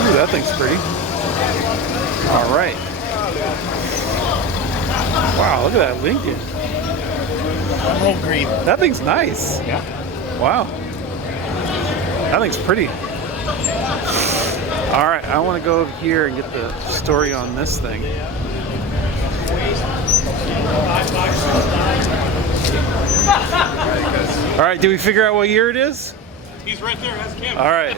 Ooh, that thing's pretty. All right. Wow, look at that Lincoln. Emerald green. That thing's nice. Yeah. Wow. That thing's pretty. All right, I want to go over here and get the story on this thing. All right, do we figure out what year it is? He's right there. Ask him. All right.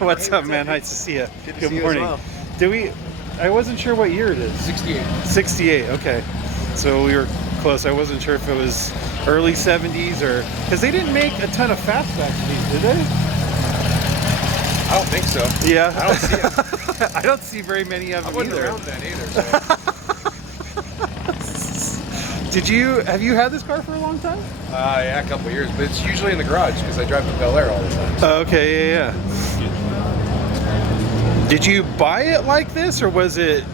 What's up, man? Nice to see you. Good morning. Well. Did we? I wasn't sure what year it is. 68. 68. Okay. So we were close. I wasn't sure if it was early 70s or because they didn't make a ton of fastbacks of these, did they? I don't think so. Yeah. I don't see it. I don't see very many of them I wasn't either. around then either. So. Have you had this car for a long time? Yeah, a couple of years, but it's usually in the garage because I drive to Bel Air all the time. So. Okay, yeah. Did you buy it like this, or was it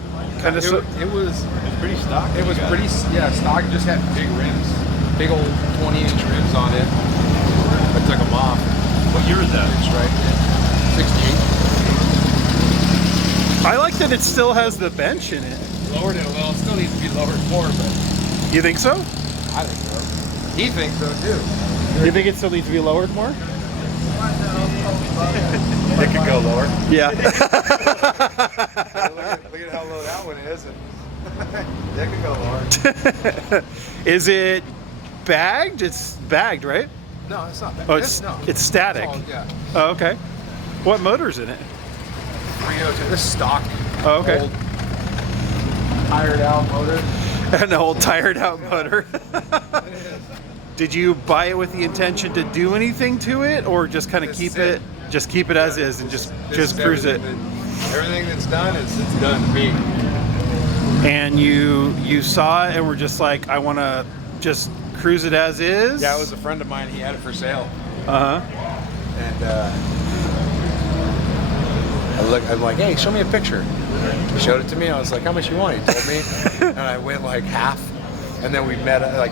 kind of? It was Pretty stock. It was pretty, yeah, stock. It just had big rims, big old 20-inch rims on it. I took them off. What year is that? It's right. 68. I like that it still has the bench in it. Lowered it. Well, it still needs to be lowered more, but You think so? I think so. He thinks so too. You think it still needs to be lowered more? It could go lower. Yeah. look at how low that one is. And it could go lower. Is it bagged? It's bagged, right? No, it's not. Oh, it's static. It's all, yeah. Oh, okay. What motor's in it? 302. This is stock. Oh, okay. Old, tired out motor. An old tired out motor. Did you buy it with the intention to do anything to it, or just kind of keep it as is and just cruise it? Everything that's done it's done to me. And you saw it and were just like, I want to just cruise it as is? Yeah, it was a friend of mine. He had it for sale. Uh-huh. And I'm like, hey, show me a picture. He showed it to me. I was like, how much you want? He told me. And I went like half. And then we met, like,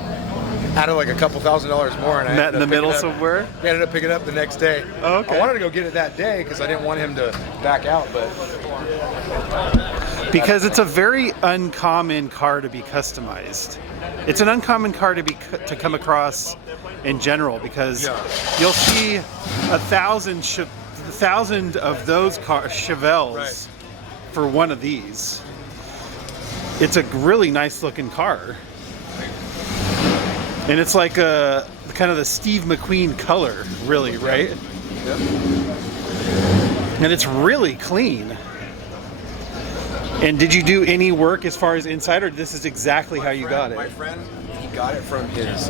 added like a couple $1,000s more. And I Met in the middle somewhere? We ended up picking it up the next day. Oh, okay. I wanted to go get it that day because I didn't want him to back out, but... Because it's a very uncommon car to be customized. It's an uncommon car to come across in general, because you'll see 1,000 of those Chevelles for one of these. It's a really nice looking car. And it's like a kind of the Steve McQueen color, really, right? Yep. And it's really clean. And did you do any work as far as inside, or this is exactly how you got it? My friend, he got it from his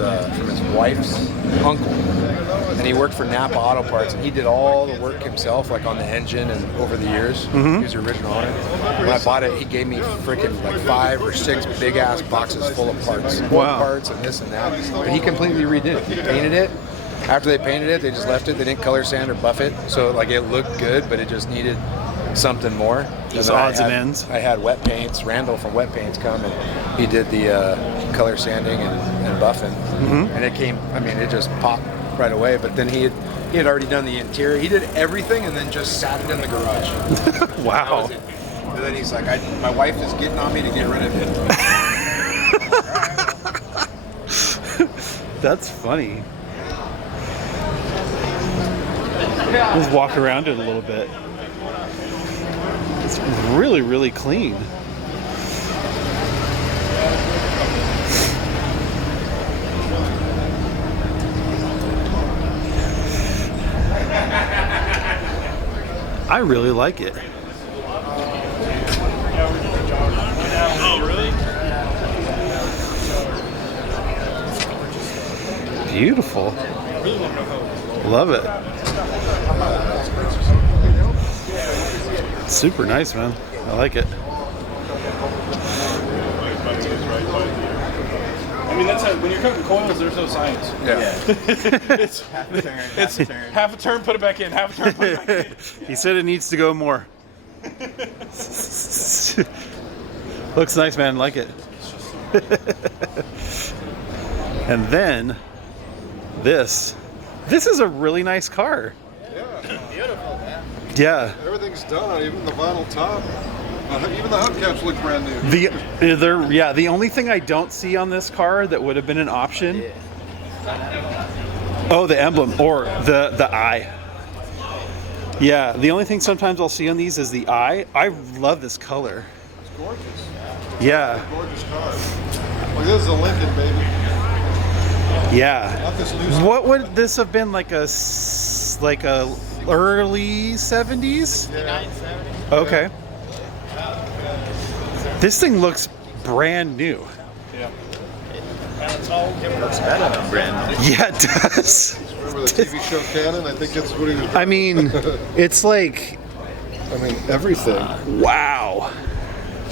wife's uncle, and he worked for Napa Auto Parts, and he did all the work himself, like on the engine and over the years. Mm-hmm. He was the original owner. When I bought it, he gave me freaking like 5 or 6 big ass boxes full of parts, Wow. parts and this and that. But he completely redid it. He painted it. After they painted it, they just left it. They didn't color sand or buff it, so like it looked good, but it just needed something more. Just odds and ends. I had Wet Paints, Randall from Wet Paints come, and he did the color sanding and buffing, and it came. I mean, it just popped right away. But then he had already done the interior. He did everything, and then just sat it in the garage. Wow. That was it. And then he's like, my wife is getting on me to get rid of it. That's funny. Let's walk around it a little bit. It's really, really clean. I really like it. Oh, really? Beautiful. Love it. Super nice, man. I like it. I mean, that's how, when you're cutting coils, there's no science. Yeah. It's half a turn, put it back in. Half a turn, put it back in. He said it needs to go more. Looks nice, man. Like it. And then this is a really nice car. Yeah. Beautiful, man. Yeah. Everything's done. Even the vinyl top. Even the hubcaps look brand new. The only thing I don't see on this car that would have been an option. Oh, the emblem or the eye. Yeah, the only thing sometimes I'll see on these is the eye. I love this color. It's gorgeous. Yeah. It's a gorgeous car. Look, this is a Lincoln, baby. Yeah. Not this loose. What would this have been, like a early 70s? Yeah. Okay. This thing looks brand new. Yeah. It looks better than brand new. Yeah, it does. Remember the TV show Cannon? I think that's what he was. I mean, it's like, I mean, everything. wow.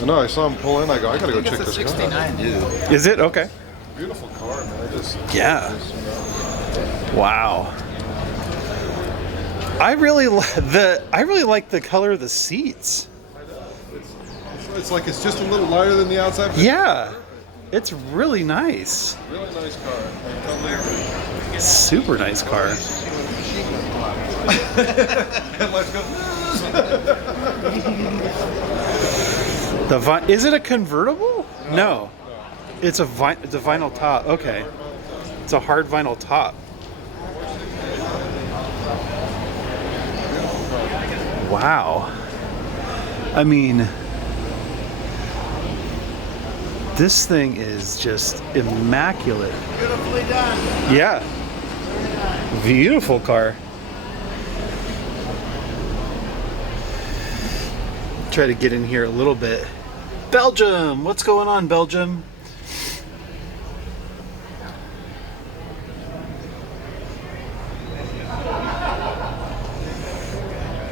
I know. I saw him pull in. I go, I gotta go check It's a this car out. 69, dude. Is it? Okay. Beautiful car, man. I just. Yeah. Wow. I really like the color of the seats. It's like it's just a little lighter than the outside. But Yeah. It's really nice. Really nice car. Totally agree. Super nice car. Headlights go. Is it a convertible? No. It's a vinyl top. Okay. It's a hard vinyl top. Wow. I mean, this thing is just immaculate. Beautifully done. Yeah. Beautiful car. Try to get in here a little bit. Belgium! What's going on, Belgium?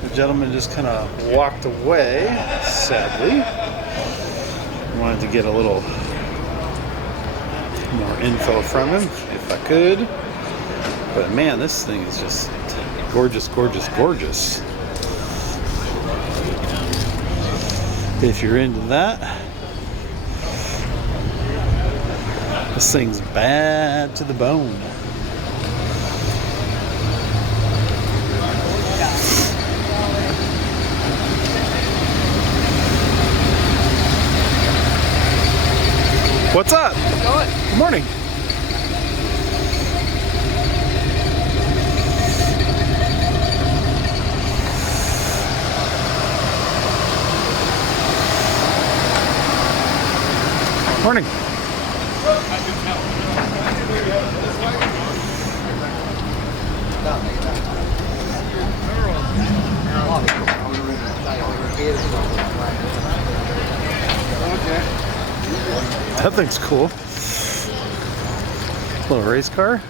The gentleman just kind of walked away, sadly. Wanted to get a little more info from him, if I could. But man, this thing is just gorgeous, gorgeous, gorgeous. If you're into that, this thing's bad to the bone. What's up? Good morning. Morning. That thing's cool. Little race car.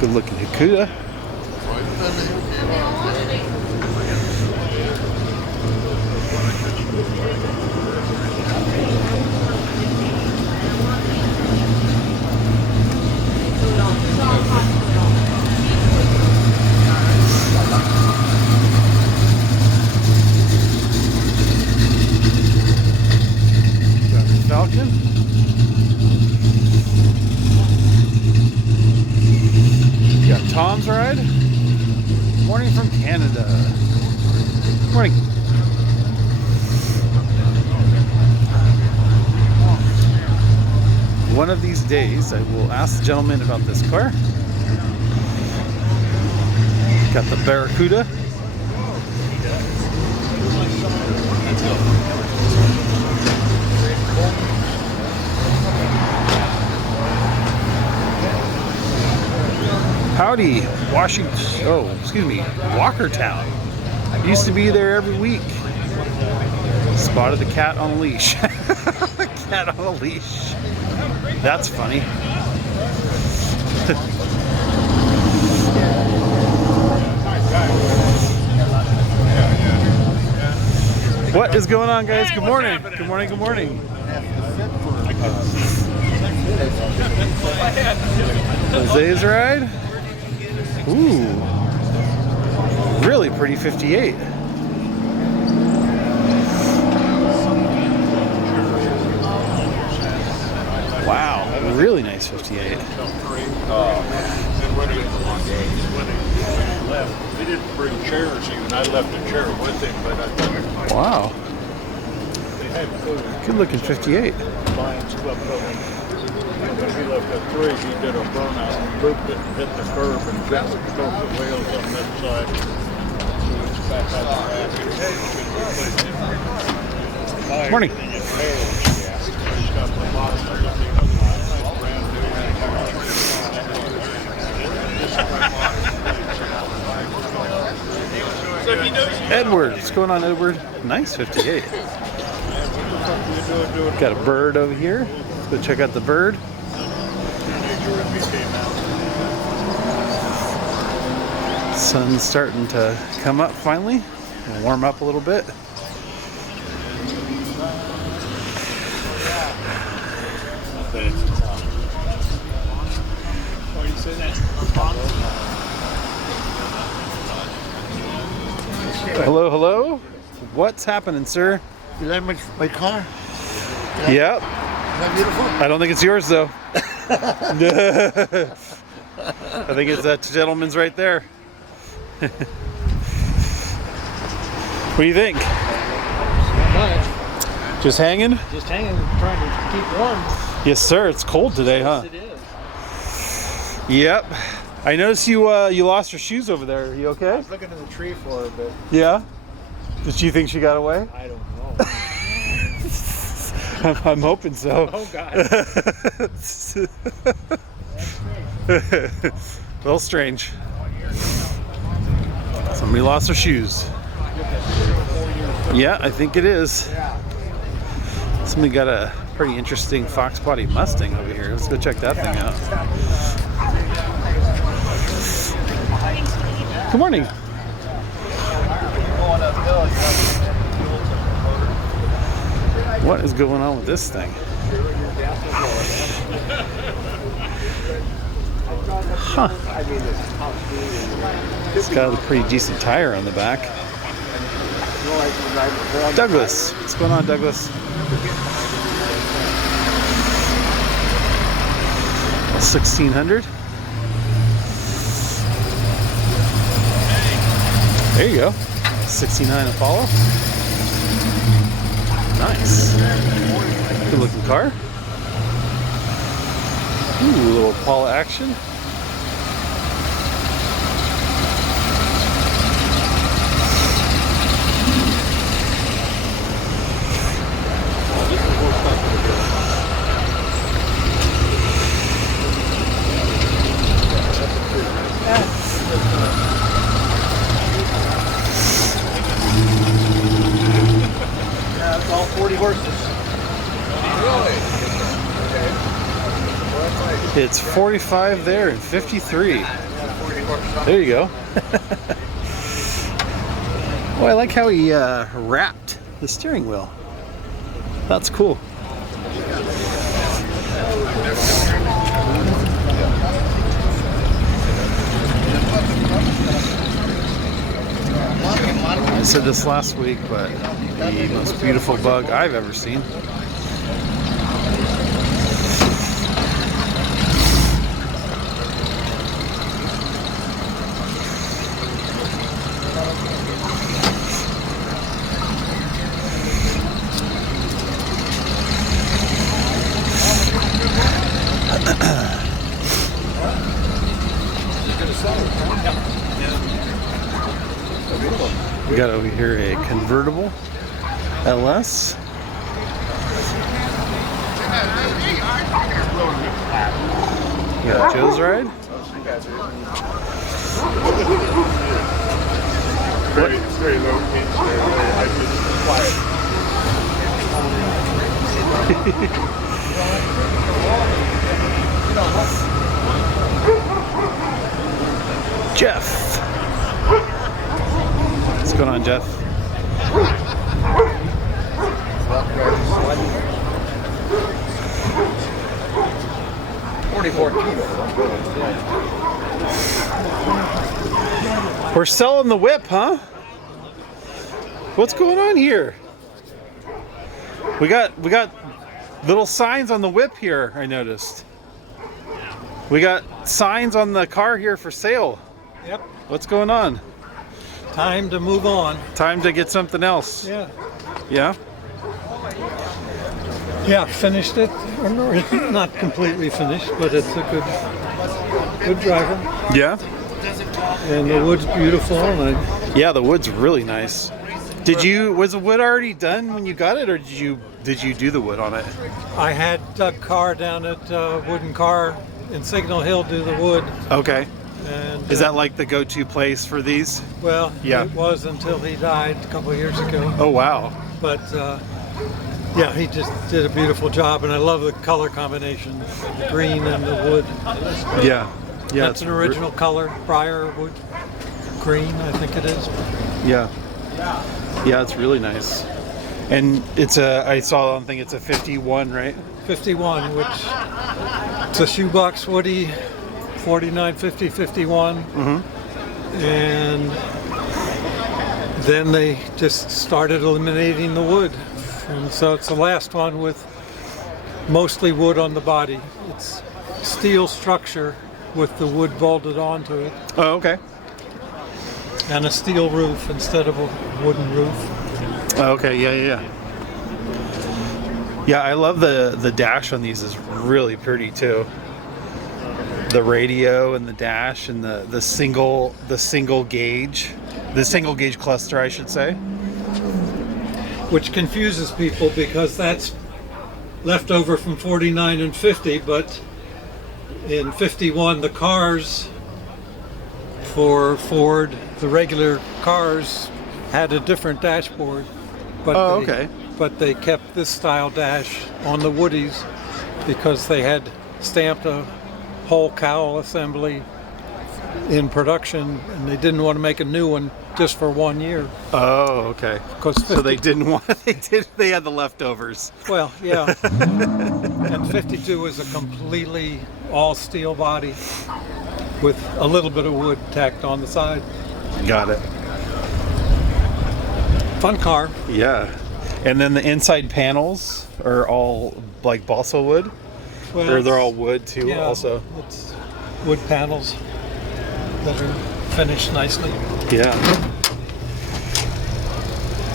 Good looking Hakuda. Falcon. You got Tom's ride. Morning from Canada. Morning. One of these days, I will ask the gentleman about this car. Got the Barracuda. Howdy, Washington. Oh, excuse me, Walkertown. Used to be there every week. Spotted the cat on a leash. Cat on a leash. That's funny. What is going on, guys? Good morning. Good morning. Good morning. Jose's ride. Ooh, really pretty 58. Wow, really nice 58. Left. He didn't bring chairs even. I left a chair with him, but I thought Wow. they had food. Good looking 58. Lions Club building. When he left at 3, he did a burnout and looped it and hit the curb and broke the wheels on that side. So it's back out the back. Morning. He's got the bottom of the other line, brand new. Edward, what's going on, Edward? Nice 58. Got a bird over here. Let's go check out the bird. Sun's starting to come up finally. We'll warm up a little bit. Hello, hello. What's happening, sir? You like my car? Yep. Is that beautiful? I don't think it's yours, though. I think it's that gentleman's right there. What do you think? Just hanging? Just hanging, trying to keep warm. Yes, sir. It's cold today, huh? Yes, it is. Yep. I noticed you lost your shoes over there. Are you I okay? was looking in the tree for her, but Yeah. Did you think she got away? I don't know. I'm hoping so. Oh, God. A little strange. Somebody lost their shoes. Yeah, I think it is. Somebody got a pretty interesting fox body Mustang over here. Let's go check that thing out. Good morning. What is going on with this thing? Huh. It's got a pretty decent tire on the back. Douglas. What's going on, Douglas? 1600. There you go. 69 Apollo. Nice. Good looking car. Ooh, a little Apollo action. Yeah, it's all 40 horses. It's 45 there and 53. There you go. Oh, I like how he wrapped the steering wheel. That's cool. I said this last week, but the most beautiful bug I've ever seen. We got over here a convertible LS. We got Joe's ride. Very low pitch there. I just quiet. Jeff. What's going on, Jeff? We're selling the whip, huh? What's going on here? We got little signs on the whip here, I noticed. We got signs on the car here for sale. Yep. What's going on? Time to move on. Time to get something else. Yeah. Yeah? Yeah, finished it. Or no, it's not completely finished, but it's a good driver. Yeah? And the wood's beautiful. And Yeah, the wood's really nice. Was the wood already done when you got it, or did you do the wood on it? I had Doug Carr down at Wooden Car in Signal Hill do the wood. Okay. And Is that like the go-to place for these? well, Yeah. it was until he died a couple of years ago. Oh, wow. But yeah, he just did a beautiful job, and I love the color combination, the green and the wood. Yeah. Yeah. That's an original color, briar wood green, I think it is. Yeah. Yeah, it's really nice. And I saw on thing it's a 51, right? 51, which it's a shoebox Woody, 49, 50, 51. And then they just started eliminating the wood. And so it's the last one with mostly wood on the body. It's steel structure with the wood bolted onto it. Oh, okay. And a steel roof instead of a wooden roof. Oh, okay, yeah. Yeah, I love the dash on these is really pretty too. The radio and the dash and the single gauge cluster, I should say. Which confuses people because that's left over from 49 and 50, but in 51 the cars for Ford, the regular cars, had a different dashboard. But okay. But they kept this style dash on the Woodies because they had stamped a whole cowl assembly in production, and they didn't want to make a new one just for 1 year. Oh, okay. So they didn't want. They had the leftovers. Well, yeah. And 52 was a completely all steel body with a little bit of wood tacked on the side. Got it. Fun car. Yeah. And then the inside panels are all like balsa wood, Well, or they're all wood too. yeah, Also. it's wood panels that are finished nicely. Yeah.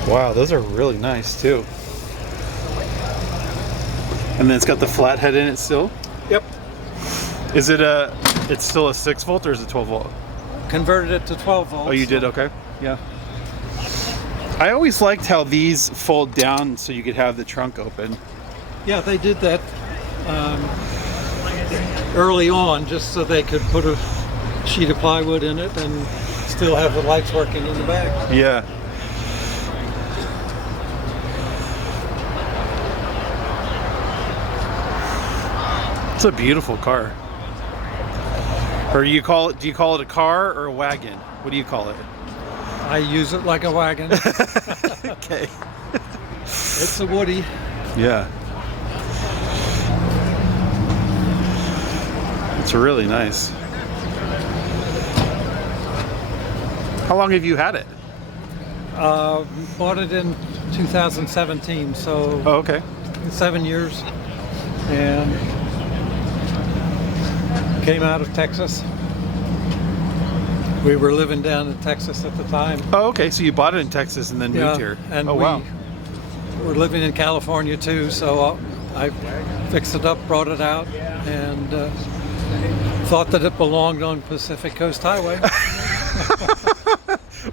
Wow, those are really nice too. And then it's got the flathead in it still. Yep. Is it it's still a 6 volt or is it 12 volt? Converted it to 12 volts. Oh, you did? Okay. Yeah. I always liked how these fold down so you could have the trunk open. Yeah, they did that early on just so they could put a sheet of plywood in it and still have the lights working in the back. Yeah. It's a beautiful car. Or do you call it a car or a wagon? What do you call it? I use it like a wagon. Okay. It's a Woody. Yeah. It's really nice. How long have you had it? Bought it in 2017, so Oh, okay. 7 years, and came out of Texas. We were living down in Texas at the time. Oh, okay. So you bought it in Texas and then moved here. And oh, we wow. were living in California too, so I fixed it up, brought it out, and thought that it belonged on Pacific Coast Highway.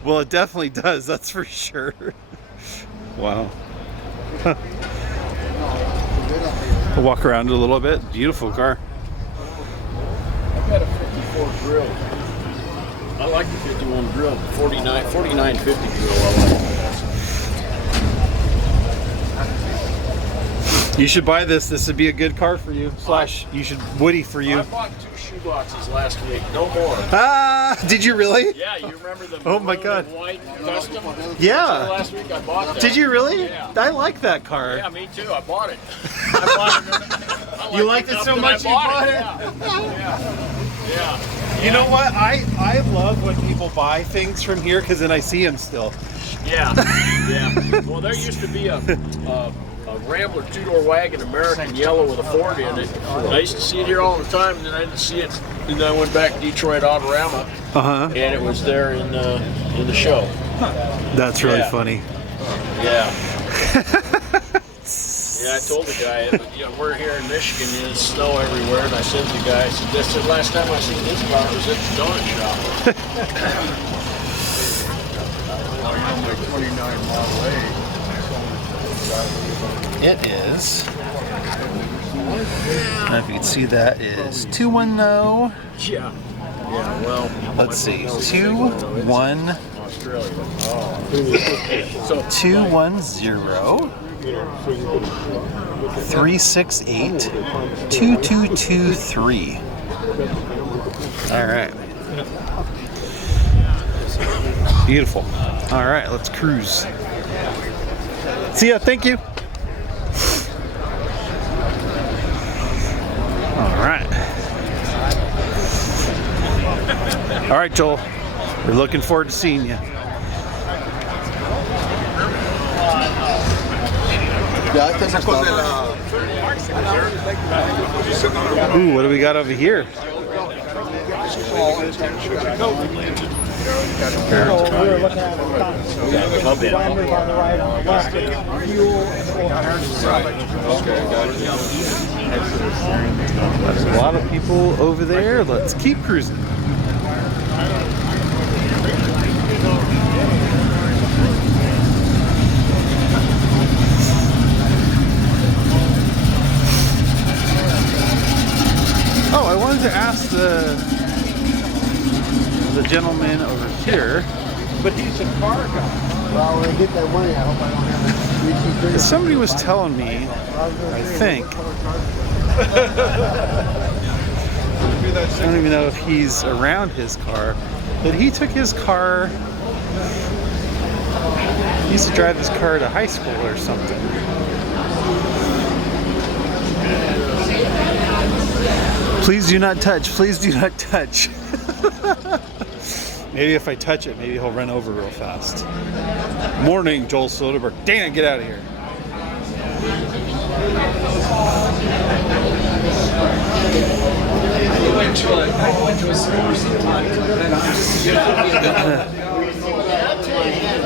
Well, it definitely does. That's for sure. Wow. I'll walk around it a little bit. Beautiful car. I've got a 54 grill. I like the 51 grill. 49, 50 grill. I like. You should buy this. This would be a good car for you. Slash, you should Woody for you. I bought 2 shoeboxes last week. No more. Ah, did you really? Yeah, you remember the Oh my maroon God. and white custom? Yeah. Last week I bought that. Did you really? Yeah. I like that car. Yeah, me too. I bought it. I bought it. You liked it so much you bought it? Yeah. You know what? I love when people buy things from here because then I see them still. Yeah. Yeah. Well, there used to be a Rambler two-door wagon, American yellow with a Ford in it. I used to see it here all the time, and then I didn't see it. And then I went back to Detroit Autorama, and it was there in the show. That's really Yeah. funny. Yeah. Yeah, I told the guy, we're here in Michigan, and there's snow everywhere, and I said to the guy, I said, this is the last time I seen this car was at the donut shop. My 29 Model A. It is. I don't know if you can see that is 210. Yeah. Yeah, well. Let's see. 210. So 210 368 2223. All right. Beautiful. All right, let's cruise. See ya. Thank you. All right. All right, Joel. We're looking forward to seeing you. Ooh, what do we got over here? We're looking at climbers on the right, on the left, fuel. There's a lot of people over there. Let's keep cruising. Oh, I wanted to ask the gentleman over here. But he's a car guy. Well, when I get that money, I hope I don't have to. Somebody was telling me, I think, I don't even know if he's around his car, but he took his car, he used to drive his car to high school or something. Please do not touch, please do not touch. Maybe if I touch it, maybe he'll run over real fast. Morning, Joel Soderbergh. Dan, get out of here. I went to a store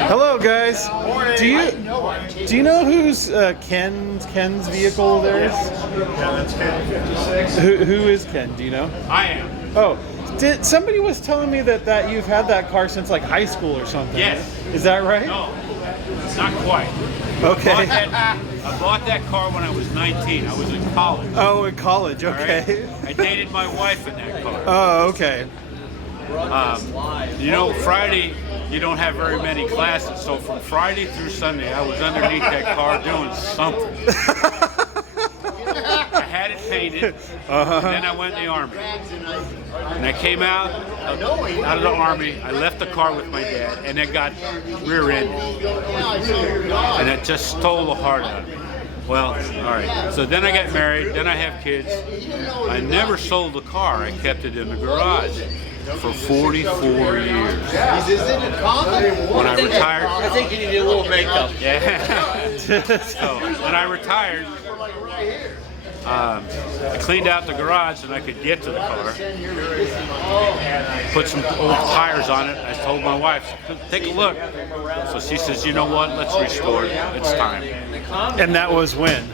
Hello, guys. Do you know who's Ken's vehicle there is? Yeah, that's Ken 56. Who is Ken? Do you know? I am. Oh, somebody was telling me that you've had that car since like high school or something. Yes. Is that right? No, not quite. Okay. I bought that car when I was 19. I was in college. Oh, in college. All Okay. right? I dated my wife in that car. Oh, okay. Friday, you don't have very many classes, so from Friday through Sunday, I was underneath that car doing something. I had it painted, and then I went in the Army. And I came out of the Army, I left the car with my dad, and it got rear-ended. And it just stole the heart out of me. Well, all right, so then I got married, then I have kids. I never sold the car, I kept it in the garage for 44 years. When I retired, I think you need a little makeup. yeah. So when I retired, I cleaned out the garage and I could get to the car. Put some old tires on it. I told my wife, take a look. So she says, you know what? Let's restore it. It's time. And that was when?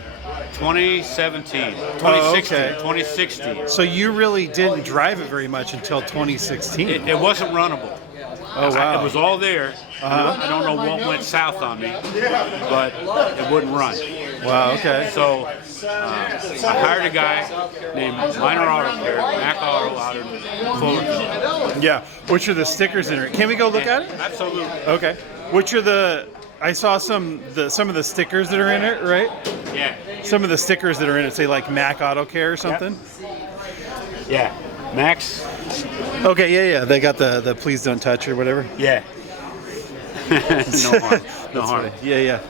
2017, 2016, Oh, okay. 2016. So you really didn't drive it very much until 2016. It wasn't runnable. Oh, wow. It was all there. I don't know what went south on me, but it wouldn't run. Wow, okay. So I hired a guy named Minor Auto Care, Mac Auto, out in Fullerton. Yeah. Which are the stickers in it? Can we go look at it? Absolutely. Okay. Which are I saw some of the stickers that are in it, right? Yeah. Some of the stickers that are in it say like Mac Auto Care or something. Yeah. Max? Okay, yeah. They got the please don't touch or whatever. Yeah. No harm. No harm. Yeah.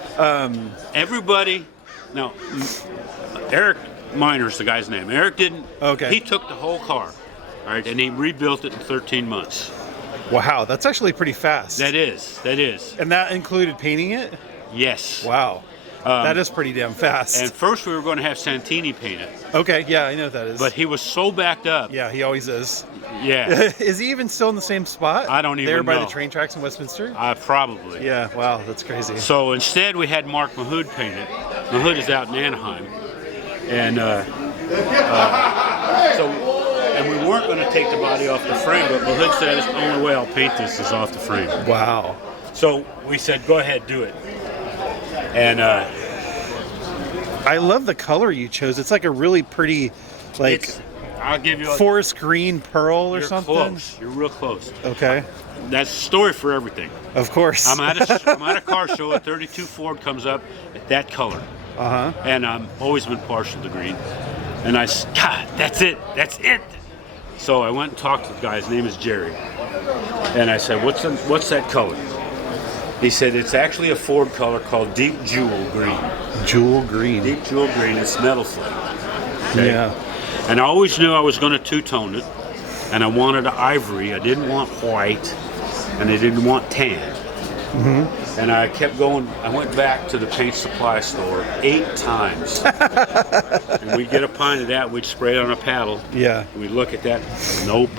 Everybody, no. Eric Minor's the guy's name. Eric didn't. Okay. He took the whole car, all right, and he rebuilt it in 13 months. Wow, that's actually pretty fast. That is. And that included painting it? Yes. Wow. That is pretty damn fast. And first we were going to have Santini paint it. Okay, yeah, I know what that is. But he was so backed up. Yeah, he always is. Yeah. Is he even still in the same spot? I don't even there by know. the train tracks in Westminster? Probably. Yeah, wow, that's crazy. So instead we had Mark Mahood paint it. Mahood is out in Anaheim. And and we weren't going to take the body off the frame, but Mahood said it's the only way I'll paint this is off the frame. Wow. So we said, go ahead, do it. And I love the color you chose. It's like a really pretty, like, I'll give you forest green pearl or you're something. Close. You're real close. Okay. That's the story for everything. Of course. I'm at a car show. A 32 Ford comes up at that color. And I've always been partial to green. And I said, God, that's it. That's it. So I went and talked to the guy. His name is Jerry. And I said, what's that color? He said, it's actually a Ford color called Deep Jewel Green. Jewel green. Deep Jewel Green. It's metal flake. Okay? Yeah. And I always knew I was going to two-tone it. And I wanted ivory. I didn't want white. And I didn't want tan. And I kept going. I went back to the paint supply store 8 times. And we'd get a pint of that. We'd spray it on a paddle. Yeah. We'd look at that. Nope.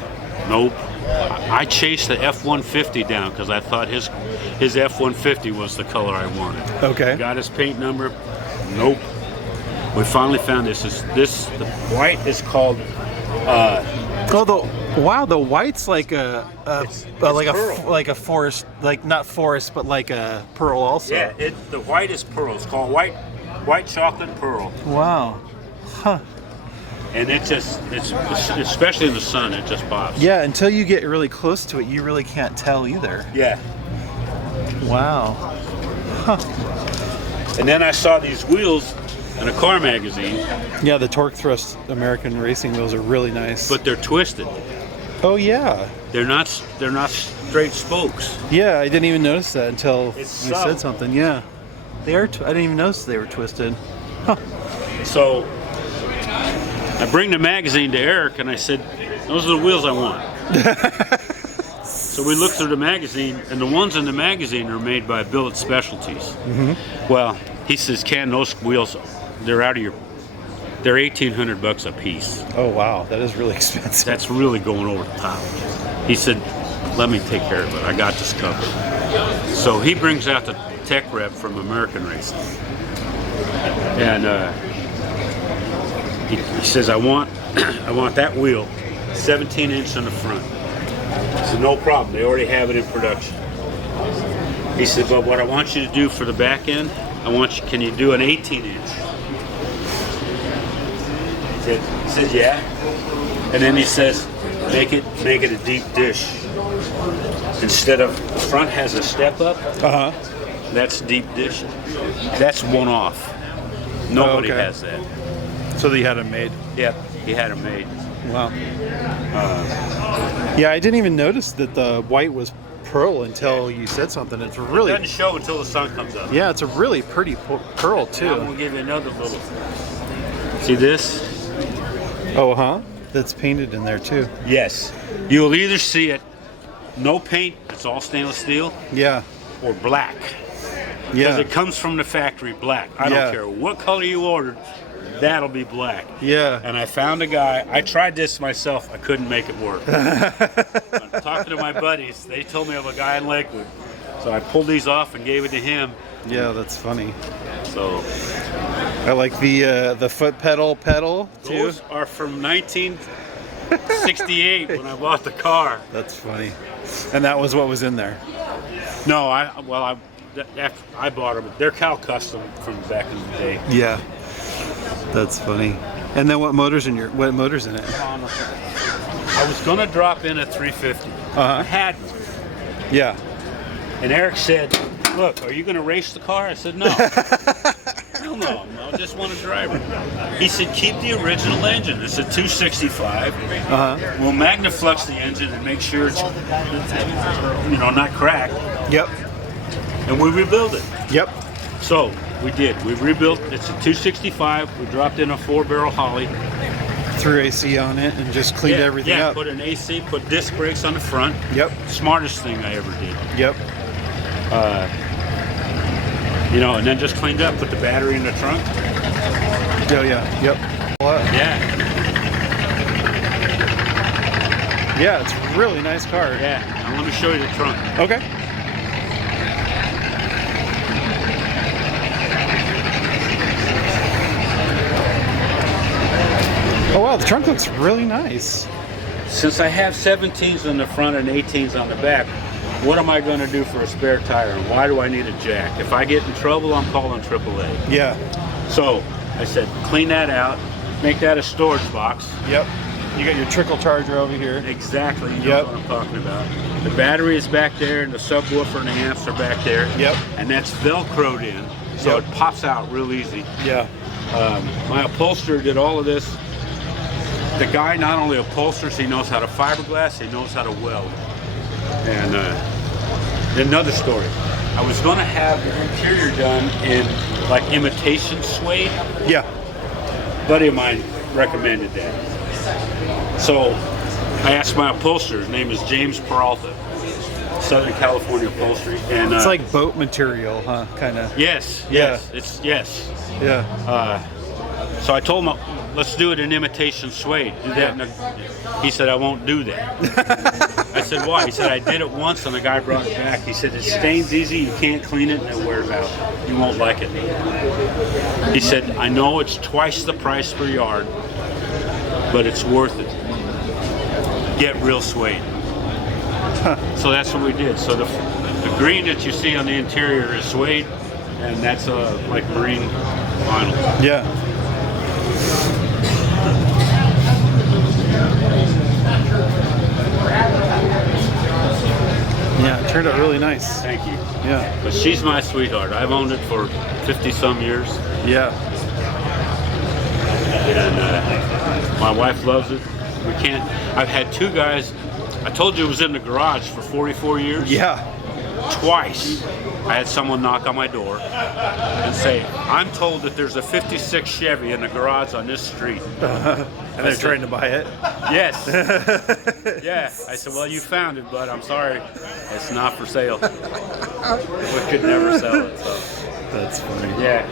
Nope. I chased the F-150 down because I thought his F-150 was the color I wanted. Okay. Got his paint number. Nope. We finally found this. The white is called. The white's like a forest, like not forest, but like a pearl also. Yeah, the white is pearl. It's called white chocolate pearl. Wow. Huh. And it's especially in the sun, it just pops. Yeah, until you get really close to it, you really can't tell either. Yeah. Wow. Huh. And then I saw these wheels in a car magazine. Yeah, the torque thrust American racing wheels are really nice. But they're twisted. Oh yeah. They're not straight spokes. Yeah, I didn't even notice that until you subtle. said something. Yeah. They are. I didn't even notice they were twisted. Huh. So I bring the magazine to Eric and I said, those are the wheels I want. So we looked through the magazine, and the ones in the magazine are made by Billet Specialties. Well, he says, Ken, those wheels, they're $1,800 a piece. Oh wow, that is really expensive. That's really going over the top. He said, let me take care of it. I got this covered. So he brings out the tech rep from American Racing. And he says, I want that wheel 17-inch on the front. I said, no problem. They already have it in production. He said, but what I want you to do for the back end, can you do an 18-inch? He said, yeah. And then he says, make it a deep dish. Instead of the front has a step up, that's deep dish. That's one off. Nobody has that. So they had them made. Yep, he had them made. Wow. Yeah, I didn't even notice that the white was pearl until you said something. It's really. It doesn't show until the sun comes up. Yeah, it's a really pretty pearl too. I'm gonna give you another little. See this? Oh, huh? That's painted in there too. Yes. You'll either see it, no paint, it's all stainless steel. Yeah. Or black. Yeah. Because it comes from the factory black. I don't care what color you ordered, that'll be black. Yeah. And I found a guy, I tried this myself, I couldn't make it work. I'm talking to my buddies, they told me of a guy in Lakewood. So I pulled these off and gave it to him. Yeah, that's funny. So I like the foot pedal too. Those are from 1968 when I bought the car. That's funny. And that was what was in there. No, after I bought them, they're Cal Custom from back in the day. Yeah. That's funny. And then what motor's in it? I was gonna drop in a 350. I had one. Yeah. And Eric said, look, are you gonna race the car? I said, no. Hell no, I just want to drive it. He said, keep the original engine. It's a 265. We'll Magnaflux the engine and make sure it's, not cracked. Yep. And we rebuild it. Yep. So we did. We rebuilt. It's a 265. We dropped in a 4-barrel Holly. Threw AC on it and just cleaned everything up. Put an AC, put disc brakes on the front. Yep. Smartest thing I ever did. Yep. You know, and then just cleaned up, put the battery in the trunk. Oh yeah, yep. Yeah, Yeah, it's a really nice car. yeah. Now let me show you the trunk. Okay. Oh wow, the trunk looks really nice. Since I have 17s on the front and 18s on the back, what am I going to do for a spare tire, and why do I need a jack? If I get in trouble, I'm calling AAA. Yeah. So I said, clean that out, make that a storage box. Yep. You got your trickle charger over here. Exactly, you know what I'm talking about. The battery is back there, and the subwoofer and the amps are back there. Yep. And that's Velcroed in, so Yep. it pops out real easy. Yeah. My upholsterer did all of this. The guy not only upholsters, he knows how to fiberglass, he knows how to weld. And another story. I was going to have the interior done in like imitation suede. Yeah. A buddy of mine recommended that. So I asked my upholsterer, his name is James Peralta, Southern California upholstery. And It's like boat material, huh? Kind of. yes, Yeah. it's yes. Yeah. So I told him, let's do it in imitation suede. Do that. He said, I won't do that. I said, why? He said, I did it once and the guy brought it back. He said, it stains easy, you can't clean it, and it wears out. You won't like it. He said, I know it's twice the price per yard, but it's worth it. Get real suede. So that's what we did. So the green that you see on the interior is suede, and that's like marine vinyl. Yeah. Yeah, it turned out really nice. Thank you. Yeah. But she's my sweetheart. I've owned it for 50-some years, Yeah. and my wife loves it. We can't. I've had two guys. I told you it was in the garage for 44 years. Yeah. Twice, I had someone knock on my door and say, "I'm told that there's a '56 Chevy in the garage on this street." And they're trying to buy it. Yes. Yeah. I said, "Well, you found it, but I'm sorry, it's not for sale. We could never sell it." So. That's funny. Yeah.